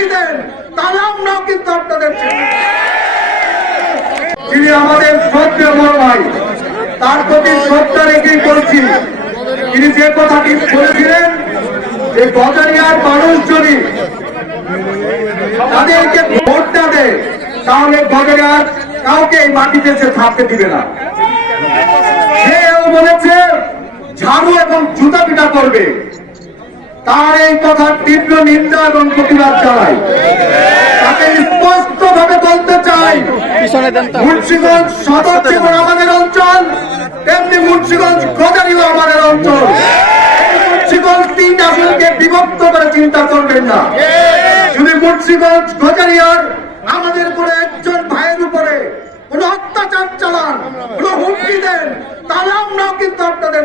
ছেড়ে দেন তাহলে কিন্তু আপনাদের তিনি আমাদের শ্রদ্ধেয় বড় ভাই তার প্রতি শ্রদ্ধা রেখেই বলছি, তিনি যে কথাটি বলেছিলেন, যে গজারিয়ার মানুষ যদি তাদেরকে ভোটটা দেয়, তাহলে গজারিয়ার কাউকে এই মাটিতে সে থাকতে দিবে না। সেও বলেছে, ঝাড়ু এবং জুতা পিটা করবে। তার এই কথার তীব্র নিন্দা এবং প্রতিবাদ জানাই। তাকে স্পষ্ট ভাবে বলতে চাই, মুন্সিগঞ্জ সদর যেমন আমাদের অঞ্চল, তেমনি মুন্সিগঞ্জ গজারিও আমাদের অঞ্চল। মুন্সিগঞ্জ তিন আসনকে বিভক্ত করে চিন্তা করবেন না। মুন্সিগঞ্জ আমাদের উপরে একজন ভাইয়ের উপরে কোন অত্যাচার চালান, কোন হুমকি দেন, তাহলে আমরাও কিন্তু আপনাদের।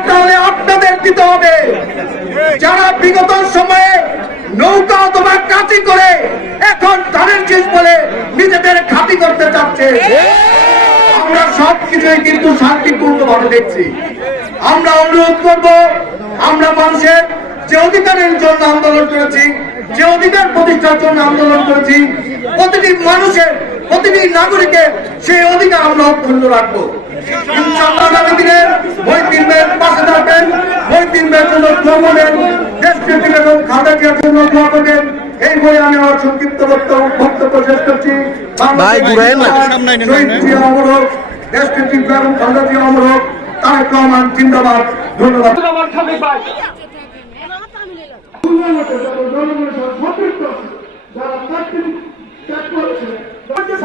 যারা বিগত সময়ে নৌকা অথবা কাটি করে এখন ধানের শীষ বলে নিজেদের খাতি করতে চাচ্ছে। আমরা সব কিছুই কিন্তু শান্তিপূর্ণ ভাবে দেখছি। আমরা অনুরোধ করব, আমরা মানুষের যে অধিকারের জন্য আন্দোলন করেছি, যে অধিকার প্রতিষ্ঠার জন্য আন্দোলন করেছি, প্রতিটি মানুষের, প্রতিটি নাগরিকের সেই অধিকার আমরা অক্ষুণ্ণ রাখব। জন্য দোয়া করবেন দেশ কৃত্রিক এবং খাতা দেওয়ার জন্য দোয়া করবেন। এই বই আমি আমার সংক্ষিপ্ত বক্তব্য শেষ করছি। ভাই, ঘুরায়েন না। জিয়া অমর হোক, দেশ কৃত্রিক এবং খাতা জিয়া অমর হোক, তারেক রহমান জিন্দাবাদ। ধন্যবাদ।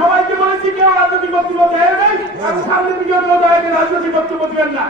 সবাইকে বলেছি কেউ রাজনৈতিক বক্তব্য দেয় নাই আর সামনে বিজয় রাজনৈতিক বক্তব্য দিবেন না।